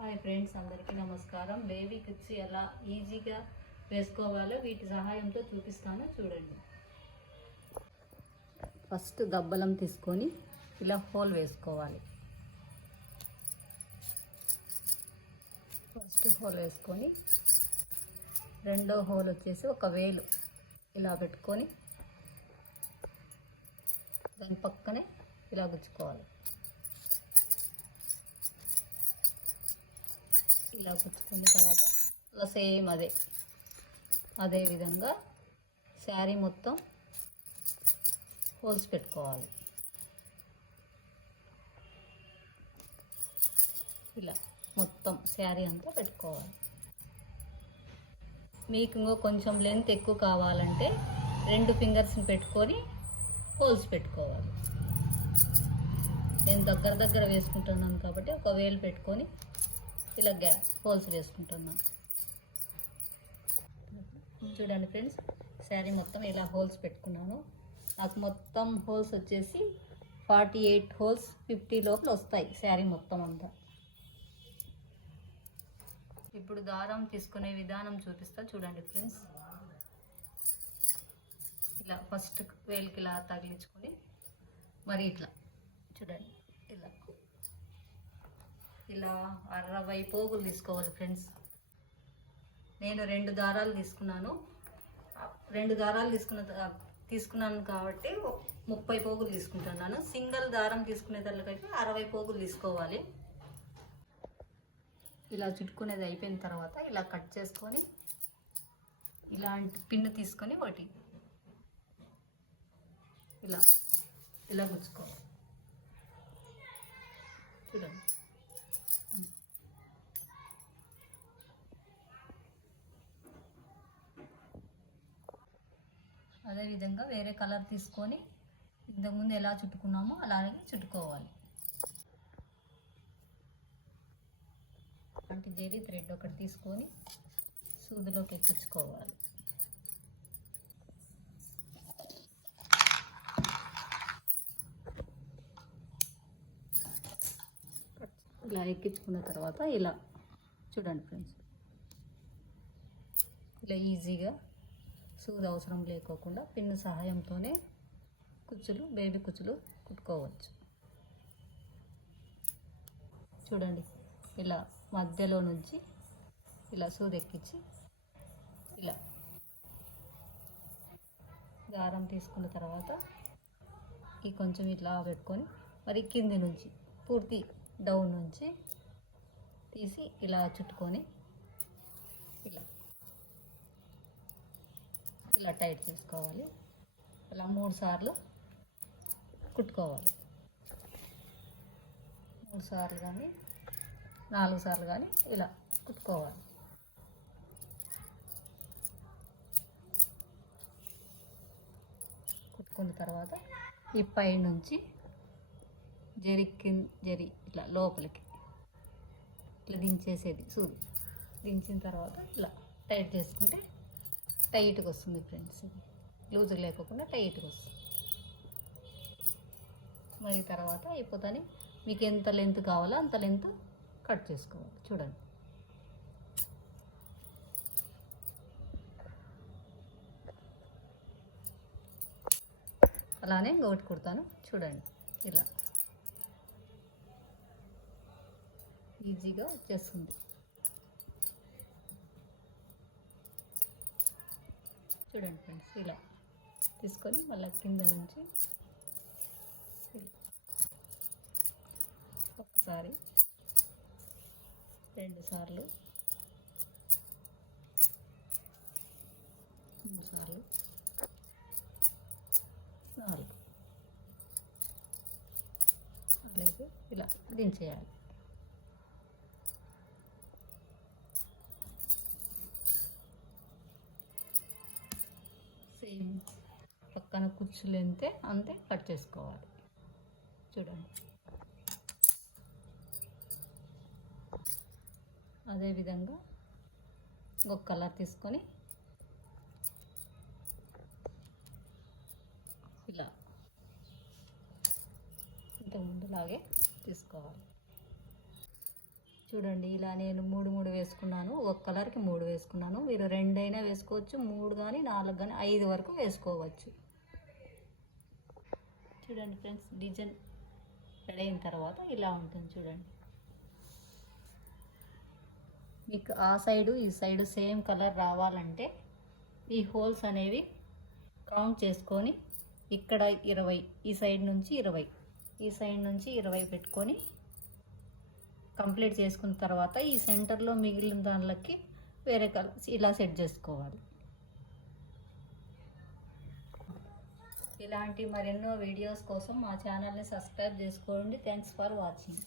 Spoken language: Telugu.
హాయ్ ఫ్రెండ్స్ అందరికీ నమస్కారం. బేబీ కిడ్స్ ఎలా ఈజీగా వేసుకోవాలో వీటి సహాయంతో చూపిస్తాను. చూడండి. ఫస్ట్ దబ్బలం తీసుకొని ఇలా హోల్ వేసుకోవాలి. ఫస్ట్ హోల్ వేసుకొని రెండో హోల్ వచ్చేసి ఒక వేలు ఇలా పెట్టుకొని దాని పక్కనే ఇలా గుచ్చుకోవాలి. ఇలా గుచ్చుకున్న తర్వాత ఇలా సేమ్ అదే. అదే విధంగా శారీ మొత్తం హోల్స్ పెట్టుకోవాలి. ఇలా మొత్తం శారీ అంతా పెట్టుకోవాలి. మీకు ఇంకో కొంచెం లెంత్ ఎక్కువ కావాలంటే రెండు ఫింగర్స్ని పెట్టుకొని హోల్స్ పెట్టుకోవాలి. నేను దగ్గర దగ్గర వేసుకుంటున్నాను కాబట్టి ఒక వేలు పెట్టుకొని ఇలా గ్యా హోల్స్ వేసుకుంటున్నాను చూడండి ఫ్రెండ్స్ శారీ మొత్తం ఇలా హోల్స్ పెట్టుకున్నాను. నాకు మొత్తం హోల్స్ వచ్చేసి ఫార్టీ ఎయిట్ హోల్స్ ఫిఫ్టీ లోపల వస్తాయి శారీ మొత్తం అంతా. ఇప్పుడు దారం తీసుకునే విధానం చూపిస్తా చూడండి ఫ్రెండ్స్. ఇలా ఫస్ట్ వేలికి ఇలా తగిలించుకొని మరి ఇట్లా చూడండి ఇలా. ఇలా అరవై పోగులు తీసుకోవాలి ఫ్రెండ్స్. నేను రెండు దారాలు తీసుకున్నాను. రెండు దారాలు తీసుకున్న తీసుకున్నాను కాబట్టి ముప్పై పోగులు తీసుకుంటున్నాను. సింగిల్ దారం తీసుకునే దానికైతే అరవై పోగులు తీసుకోవాలి. ఇలా చుట్టుకునేది అయిపోయిన తర్వాత ఇలా కట్ చేసుకొని ఇలాంటి పిన్ను తీసుకొని ఒకటి ఇలా ఇలా గుచ్చుకోవాలి. చూడండి. విధంగా వేరే కలర్ తీసుకొని ఇంతకుముందు ఎలా చుట్టుకున్నామో అలాగే చుట్టుకోవాలి. అంటే జెరీ థ్రెడ్ ఒకటి తీసుకొని సూదిలోకి ఎక్కించుకోవాలి. ఇలా ఎక్కించుకున్న తర్వాత ఇలా చూడండి ఫ్రెండ్స్. ఇలా ఈజీగా సూది అవసరం లేకోకుండా పిన్ను సహాయంతోనే కుచ్చులు బేబీ కుచ్చులు కుట్టుకోవచ్చు. చూడండి ఇలా మధ్యలో నుంచి ఇలా సూది ఎక్కించి ఇలా దారం తీసుకున్న తర్వాత ఈ కొంచెం ఇట్లా పెట్టుకొని మరి కింది నుంచి పూర్తి డౌన్ నుంచి తీసి ఇలా చుట్టుకొని ఇలా ఇలా టైట్ చేసుకోవాలి. ఇలా మూడు సార్లు కుట్టుకోవాలి. మూడు సార్లు కానీ నాలుగు సార్లు కానీ ఇలా కుట్టుకోవాలి. కుట్టుకున్న తర్వాత ఈ పై నుంచి జరి కింద జరి ఇట్లా లోపలికి ఇట్లా దించేసేది సూది. దించిన తర్వాత ఇట్లా టైట్ చేసుకుంటే టైట్గా వస్తుంది ఫ్రెండ్స్ ఇది. లూజ్ లేకోకుండా టైట్గా వస్తుంది. మరి తర్వాత అయిపోతాని మీకు ఎంత లెంత్ కావాలో అంత లెంత్ కట్ చేసుకోవాలి. చూడండి. అలానే ఇంకొకటి కుడతాను. చూడండి. ఇలా. ఈజీగా వచ్చేస్తుంది. చూడండి ఫ్రెండ్స్ ఇలా తీసుకొని మళ్ళీ కింద నుంచి ఒకసారి రెండు సార్లు మూడు సార్లు నాలుగు. అలాగే ఇలా దించేయాలి. పక్కన కుర్చీలు ఎంతే అంతే కట్ చేసుకోవాలి. చూడండి. అదేవిధంగా ఇంకొక కలర్ తీసుకొని ఇలా ఇంతకు ముందులాగే తీసుకోవాలి. చూడండి ఇలా నేను మూడు మూడు వేసుకున్నాను ఒక కలర్కి మూడు వేసుకున్నాను. మీరు రెండైనా వేసుకోవచ్చు మూడు కానీ నాలుగు కానీ ఐదు వరకు వేసుకోవచ్చు. చూడండి ఫ్రెండ్స్ డిజైన్ రెడీ అయిన తర్వాత ఇలా ఉంటుంది చూడండి. మీకు ఆ సైడు ఈ సైడు సేమ్ కలర్ రావాలంటే ఈ హోల్స్ అనేవి కౌంట్ చేసుకొని ఇక్కడ ఇరవై ఈ సైడ్ నుంచి ఇరవై ఈ సైడ్ నుంచి ఇరవై పెట్టుకొని కంప్లీట్ చేసుకున్న తర్వాత ఈ సెంటర్లో మిగిలిన దానిలకి వేరే కలర్స్ ఇలా సెట్ చేసుకోవాలి. ఇలాంటి మరెన్నో వీడియోస్ కోసం మా ఛానల్ని సబ్స్క్రైబ్ చేసుకోండి. Thanks for watching